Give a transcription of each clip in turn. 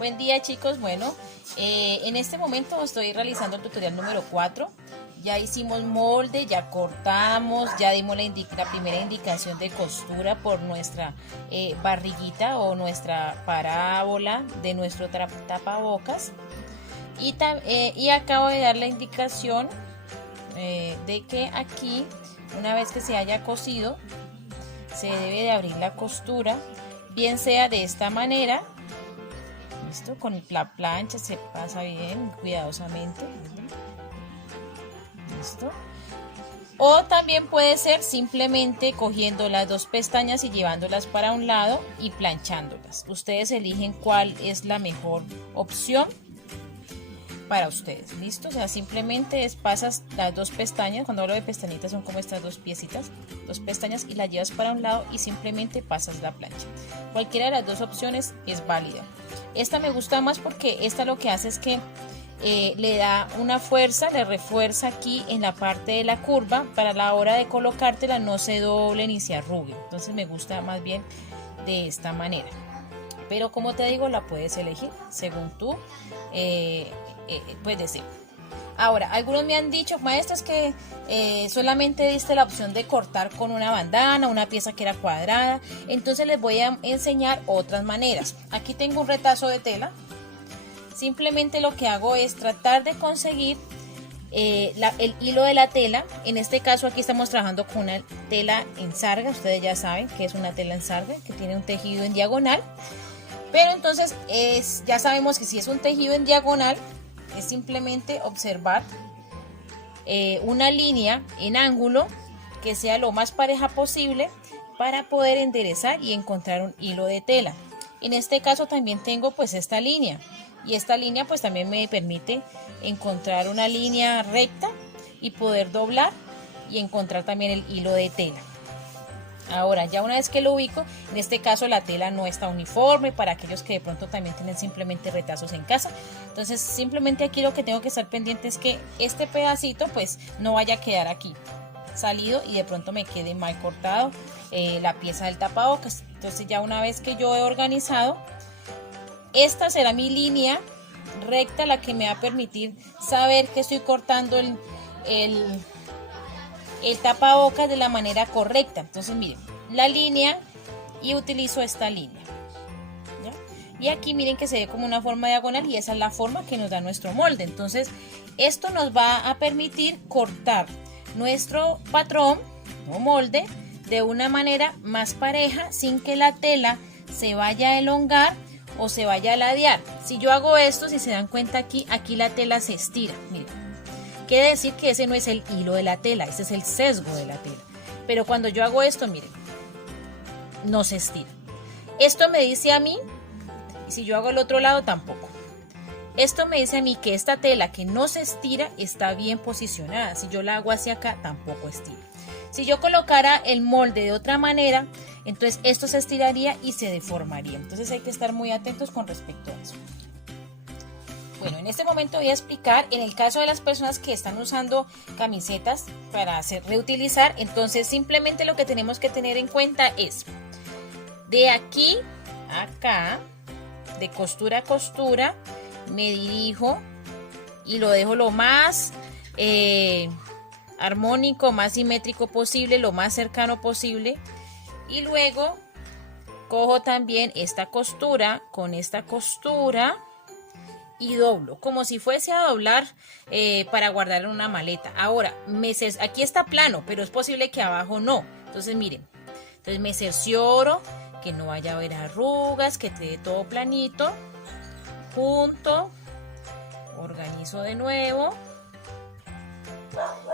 Buen día, chicos. Bueno, en este momento estoy realizando el tutorial número 4. Ya hicimos molde, ya cortamos, ya dimos la primera indicación de costura por nuestra barriguita o nuestra parábola de nuestro tapabocas. Y acabo de dar la indicación de que aquí, una vez que se haya cosido, se debe de abrir la costura, bien sea de esta manera. Listo, con la plancha se pasa bien, cuidadosamente. Listo. O también puede ser simplemente cogiendo las dos pestañas y llevándolas para un lado y planchándolas. Ustedes eligen cuál es la mejor opción para ustedes. Listo, o sea, simplemente pasas las dos pestañas. Cuando hablo de pestañitas son como estas dos piecitas, dos pestañas, y las llevas para un lado y simplemente pasas la plancha. Cualquiera de las dos opciones es válida. Esta me gusta más porque esta lo que hace es que le da una fuerza, le refuerza aquí en la parte de la curva para la hora de colocártela no se doble ni se arrugue. Entonces me gusta más bien de esta manera. Pero como te digo, la puedes elegir según tú pues deseo. Ahora, algunos me han dicho, maestras, que solamente diste la opción de cortar con una bandana, una pieza que era cuadrada. Entonces les voy a enseñar otras maneras. Aquí tengo un retazo de tela. Simplemente lo que hago es tratar de conseguir el hilo de la tela. En este caso aquí estamos trabajando con una tela en sarga. Ustedes ya saben que es una tela en sarga, que tiene un tejido en diagonal. Pero entonces ya sabemos que si es un tejido en diagonal, es simplemente observar una línea en ángulo que sea lo más pareja posible para poder enderezar y encontrar un hilo de tela. En este caso también tengo pues esta línea, y esta línea pues también me permite encontrar una línea recta y poder doblar y encontrar también el hilo de tela. Ahora, ya una vez que lo ubico, en este caso la tela no está uniforme para aquellos que de pronto también tienen simplemente retazos en casa. Entonces simplemente aquí lo que tengo que estar pendiente es que este pedacito pues no vaya a quedar aquí salido y de pronto me quede mal cortado la pieza del tapabocas. Entonces ya una vez que yo he organizado, esta será mi línea recta, la que me va a permitir saber que estoy cortando el tapabocas de la manera correcta. Entonces miren, la línea, y utilizo esta línea, ¿ya? Y aquí miren que se ve como una forma diagonal, y esa es la forma que nos da nuestro molde. Entonces esto nos va a permitir cortar nuestro patrón o molde de una manera más pareja, sin que la tela se vaya a elongar o se vaya a ladear. Si yo hago esto, si se dan cuenta, aquí la tela se estira, miren. Quiere decir que ese no es el hilo de la tela, ese es el sesgo de la tela. Pero cuando yo hago esto, miren, no se estira. Esto me dice a mí, y si yo hago el otro lado, tampoco. Esto me dice a mí que esta tela que no se estira está bien posicionada. Si yo la hago hacia acá, tampoco estira. Si yo colocara el molde de otra manera, entonces esto se estiraría y se deformaría. Entonces hay que estar muy atentos con respecto a eso. Bueno, en este momento voy a explicar, en el caso de las personas que están usando camisetas para reutilizar, entonces simplemente lo que tenemos que tener en cuenta es, de aquí a acá, de costura a costura, me dirijo y lo dejo lo más armónico, más simétrico posible, lo más cercano posible, y luego cojo también esta costura con esta costura y doblo, como si fuese a doblar para guardar en una maleta. Ahora, aquí está plano, pero es posible que abajo no. Entonces miren, entonces me cercioro que no vaya a haber arrugas, que quede todo planito. Junto, organizo de nuevo.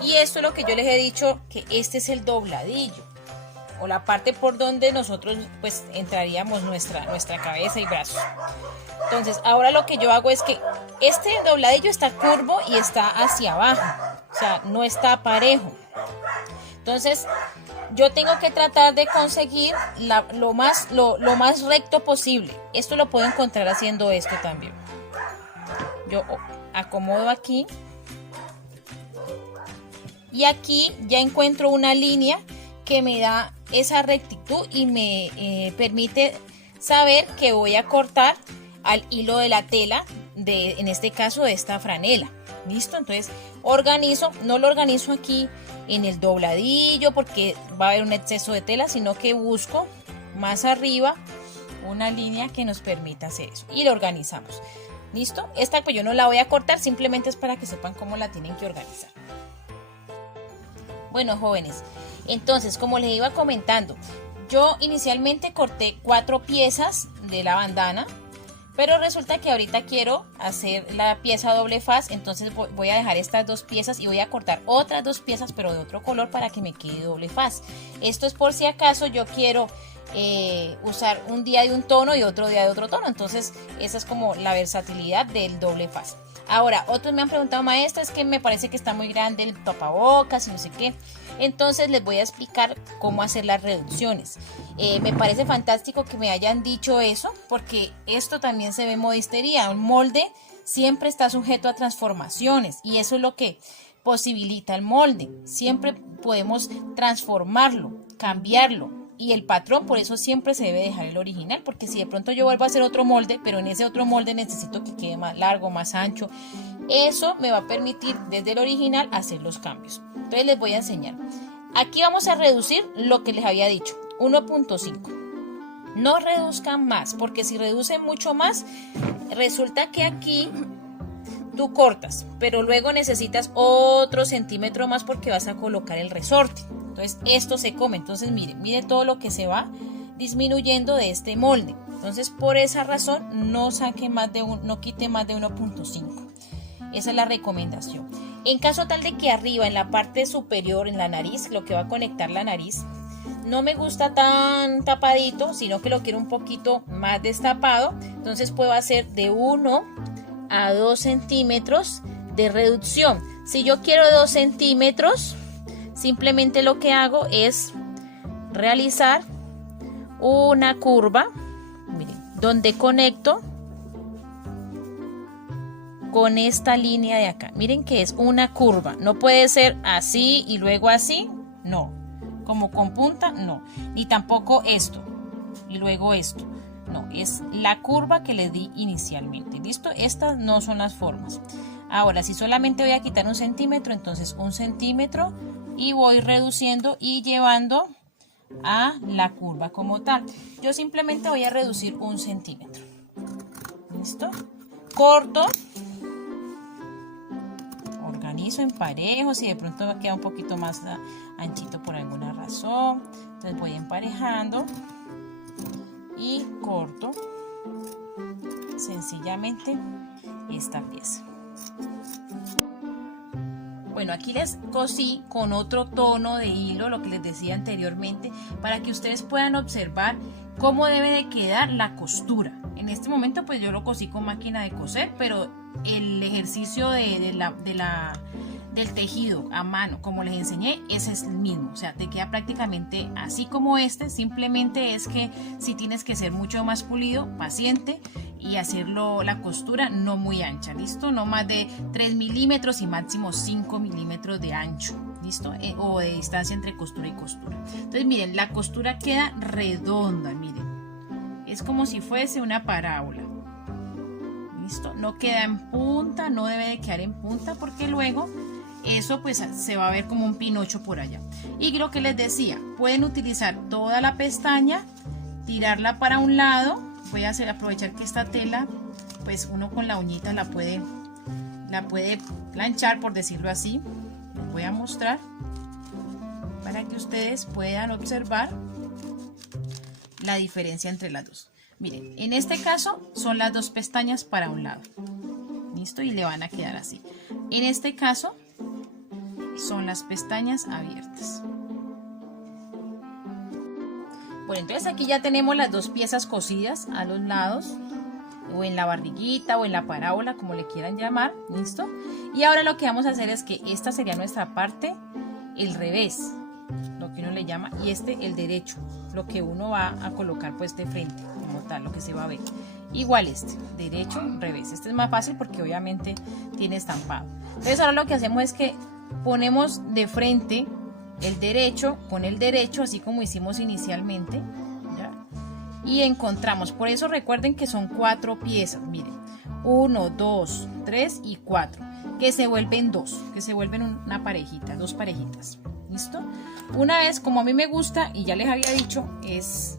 Y esto es lo que yo les he dicho, que este es el dobladillo, o la parte por donde nosotros pues entraríamos nuestra cabeza y brazos. Entonces ahora lo que yo hago es que este dobladillo está curvo y está hacia abajo, o sea, no está parejo. Entonces yo tengo que tratar de conseguir lo más recto posible. Esto lo puedo encontrar haciendo esto también. Yo acomodo aquí y aquí ya encuentro una línea que me da esa rectitud y me permite saber que voy a cortar al hilo de la tela, en este caso de esta franela. ¿Listo? Entonces organizo, no lo organizo aquí en el dobladillo porque va a haber un exceso de tela, sino que busco más arriba una línea que nos permita hacer eso y lo organizamos. ¿Listo? Esta pues yo no la voy a cortar, simplemente es para que sepan cómo la tienen que organizar. Bueno, jóvenes, entonces como les iba comentando, yo inicialmente corté 4 piezas de la bandana, pero resulta que ahorita quiero hacer la pieza doble faz, entonces voy a dejar estas 2 piezas y voy a cortar otras 2 piezas pero de otro color para que me quede doble faz. Esto es por si acaso yo quiero usar un día de un tono y otro día de otro tono, entonces esa es como la versatilidad del doble faz. Ahora, otros me han preguntado, maestra, es que me parece que está muy grande el tapabocas y no sé qué. Entonces les voy a explicar cómo hacer las reducciones. Me parece fantástico que me hayan dicho eso, porque esto también se ve en modistería. Un molde siempre está sujeto a transformaciones y eso es lo que posibilita el molde. Siempre podemos transformarlo, cambiarlo. Y el patrón, por eso siempre se debe dejar el original, porque si de pronto yo vuelvo a hacer otro molde, pero en ese otro molde necesito que quede más largo, más ancho, eso me va a permitir desde el original hacer los cambios. Entonces les voy a enseñar. Aquí vamos a reducir lo que les había dicho, 1.5. No reduzcan más, porque si reducen mucho más, resulta que aquí tú cortas, pero luego necesitas otro centímetro más porque vas a colocar el resorte. Entonces esto se come, entonces mire todo lo que se va disminuyendo de este molde. Entonces por esa razón no quite más de 1.5. Esa es la recomendación. En caso tal de que arriba en la parte superior, en la nariz, lo que va a conectar la nariz, no me gusta tan tapadito, sino que lo quiero un poquito más destapado, entonces puedo hacer de 1 a 2 centímetros de reducción. Si yo quiero 2 centímetros, simplemente lo que hago es realizar una curva, miren, donde conecto con esta línea de acá. Miren que es una curva, no puede ser así y luego así, no, como con punta, no, ni tampoco esto y luego esto, no, es la curva que les di inicialmente. ¿Listo? Estas no son las formas. Ahora, si solamente voy a quitar 1 centímetro, entonces 1 centímetro y voy reduciendo y llevando a la curva como tal. Yo simplemente voy a reducir 1 centímetro. ¿Listo? Corto. Organizo en parejo, si de pronto me queda un poquito más anchito por alguna razón. Entonces voy emparejando y corto sencillamente esta pieza. Bueno, aquí les cosí con otro tono de hilo, lo que les decía anteriormente, para que ustedes puedan observar cómo debe de quedar la costura. En este momento pues yo lo cosí con máquina de coser, pero el ejercicio del tejido a mano, como les enseñé, ese es el mismo, o sea, te queda prácticamente así como este, simplemente es que si tienes que ser mucho más pulido, paciente y hacerlo la costura no muy ancha, ¿listo? No más de 3 milímetros y máximo 5 milímetros de ancho, ¿listo? O de distancia entre costura y costura. Entonces miren, la costura queda redonda, miren, es como si fuese una parábola. ¿Listo? No queda en punta, no debe de quedar en punta porque luego eso pues se va a ver como un pinocho por allá. Y lo que les decía, pueden utilizar toda la pestaña, tirarla para un lado. Voy a aprovechar que esta tela pues uno con la uñita la puede planchar, por decirlo así. Les voy a mostrar para que ustedes puedan observar la diferencia entre las dos. Miren, en este caso son las 2 pestañas para un lado, ¿listo? Y le van a quedar así. En este caso son las pestañas abiertas. Bueno, entonces aquí ya tenemos las 2 piezas cosidas a los lados, o en la barriguita, o en la parábola, como le quieran llamar, ¿listo? Y ahora lo que vamos a hacer es que esta sería nuestra parte, el revés, lo que uno le llama, y el derecho, lo que uno va a colocar pues de frente, como tal, lo que se va a ver. Igual derecho, revés. Este es más fácil porque obviamente tiene estampado. Entonces ahora lo que hacemos es que ponemos de frente el derecho con el derecho, así como hicimos inicialmente, ¿ya? y encontramos. Por eso recuerden que son 4 piezas, miren, 1, 2, 3 y 4, que se vuelven 2, que se vuelven una parejita, 2 parejitas. ¿Listo? Una vez, como a mí me gusta, y ya les había dicho, es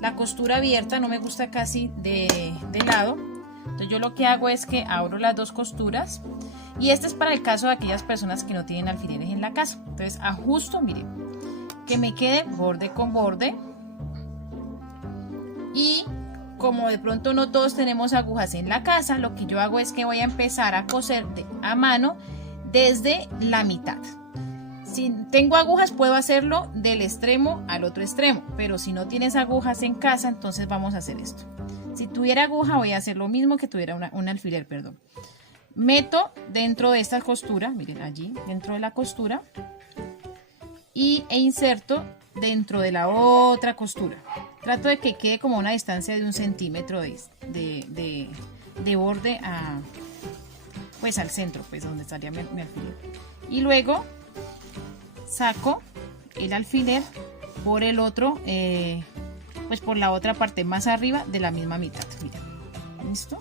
la costura abierta, no me gusta casi de lado. Entonces yo lo que hago es que abro las 2 costuras, y este es para el caso de aquellas personas que no tienen alfileres en la casa. Entonces ajusto, miren, que me quede borde con borde. Y como de pronto no todos tenemos agujas en la casa, lo que yo hago es que voy a empezar a coser a mano desde la mitad. Si tengo agujas puedo hacerlo del extremo al otro extremo, pero si no tienes agujas en casa, entonces vamos a hacer esto. Si tuviera aguja voy a hacer lo mismo que tuviera un alfiler, perdón. Meto dentro de esta costura, miren allí, dentro de la costura, e inserto dentro de la otra costura. Trato de que quede como a una distancia de 1 centímetro de borde pues al centro, pues donde estaría mi alfiler. Y luego saco el alfiler por el otro, pues por la otra parte más arriba de la misma mitad. Mira, ¿listo?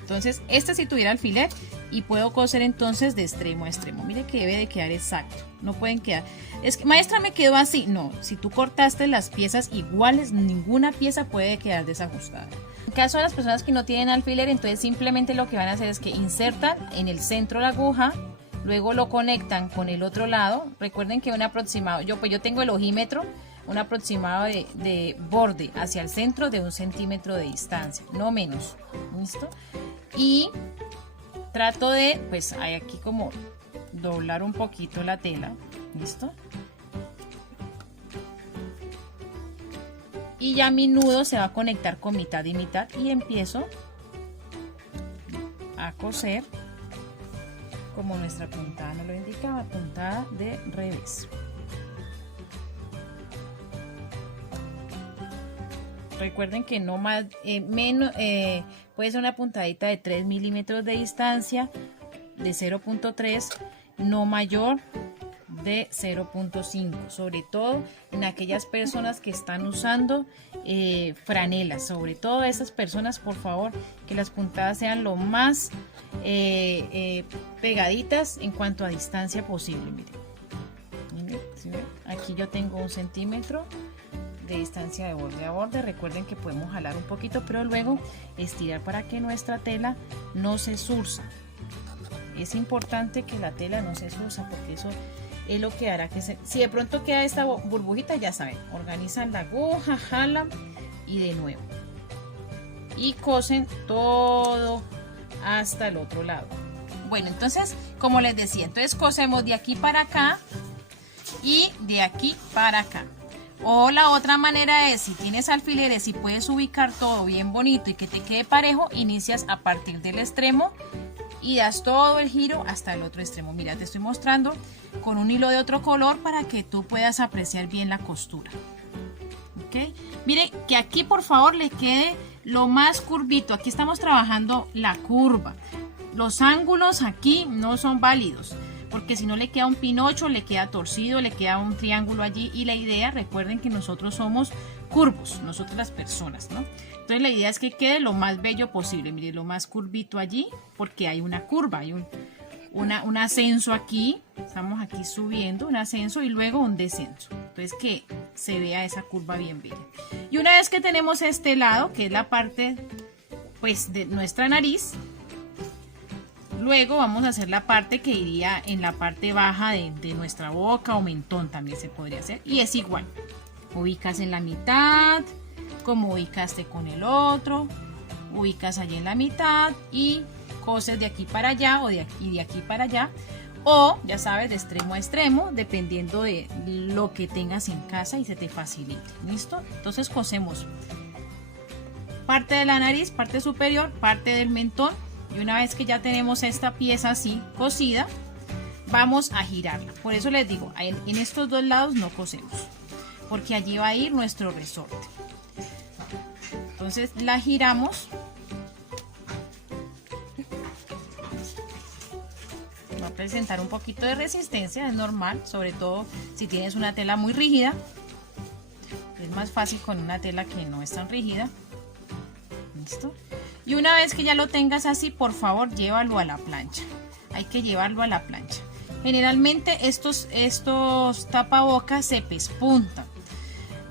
Entonces, este si tuviera alfiler y puedo coser entonces de extremo a extremo. Mire que debe de quedar exacto. No pueden quedar. Es que, maestra, me quedó así. No, si tú cortaste las piezas iguales, ninguna pieza puede quedar desajustada. En caso de las personas que no tienen alfiler, entonces simplemente lo que van a hacer es que insertan en el centro la aguja. Luego lo conectan con el otro lado. Recuerden que un aproximado, yo tengo el ojímetro, un aproximado de borde hacia el centro de 1 centímetro de distancia, no menos. ¿Listo? Y trato de, pues hay aquí como doblar un poquito la tela. ¿Listo? Y ya mi nudo se va a conectar con mitad y mitad y empiezo a coser como nuestra puntada nos lo indicaba, puntada de revés. Recuerden que no más, puede ser una puntadita de 3 milímetros de distancia, de 0.3, no mayor de 0.5, sobre todo en aquellas personas que están usando franelas, sobre todo esas personas, por favor, que las puntadas sean lo más pegaditas en cuanto a distancia posible. Miren, ¿sí ven? Aquí yo tengo 1 centímetro de distancia de borde a borde. Recuerden que podemos jalar un poquito, pero luego estirar para que nuestra tela no se zurza. Es importante que la tela no se zurza, porque eso es lo que hará que si de pronto queda esta burbujita, ya saben, organizan la aguja, jalan y de nuevo, y cosen todo hasta el otro lado. Bueno, entonces, como les decía, entonces cosemos de aquí para acá y de aquí para acá. O la otra manera es, si tienes alfileres y puedes ubicar todo bien bonito y que te quede parejo, inicias a partir del extremo y das todo el giro hasta el otro extremo. Mira, te estoy mostrando con un hilo de otro color para que tú puedas apreciar bien la costura. ¿Ok? Mire que aquí por favor le quede lo más curvito. Aquí estamos trabajando la curva. Los ángulos aquí no son válidos, porque si no le queda un pinocho, le queda torcido, le queda un triángulo allí. Y la idea, recuerden que nosotros somos curvos, nosotros las personas, ¿no? Entonces la idea es que quede lo más bello posible. Mire, lo más curvito allí, porque hay una curva, hay un ascenso aquí. Estamos aquí subiendo, un ascenso y luego un descenso. Entonces que se vea esa curva bien bella. Y una vez que tenemos este lado, que es la parte pues de nuestra nariz, luego vamos a hacer la parte que iría en la parte baja de nuestra boca o mentón, también se podría hacer. Y es igual, ubicas en la mitad, como ubicaste con el otro, ubicas allí en la mitad y coses de aquí para allá o de aquí para allá. O ya sabes, de extremo a extremo, dependiendo de lo que tengas en casa y se te facilite. ¿Listo? Entonces cosemos parte de la nariz, parte superior, parte del mentón. Y una vez que ya tenemos esta pieza así cosida, vamos a girarla. Por eso les digo, en estos dos lados no cosemos, porque allí va a ir nuestro resorte. Entonces la giramos. Va a presentar un poquito de resistencia, es normal, sobre todo si tienes una tela muy rígida. Es más fácil con una tela que no es tan rígida. ¿Listo? Y una vez que ya lo tengas así, por favor, llévalo a la plancha. Hay que llevarlo a la plancha. Generalmente estos tapabocas se pespuntan.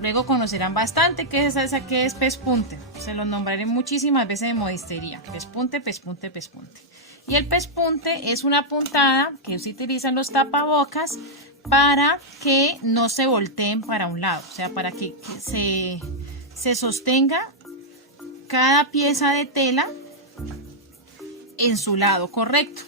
Luego conocerán bastante qué es pespunte. Se los nombraré muchísimas veces en modistería. Pespunte, pespunte, pespunte. Y el pespunte es una puntada que se utiliza en los tapabocas para que no se volteen para un lado. O sea, para que se sostenga cada pieza de tela en su lado correcto.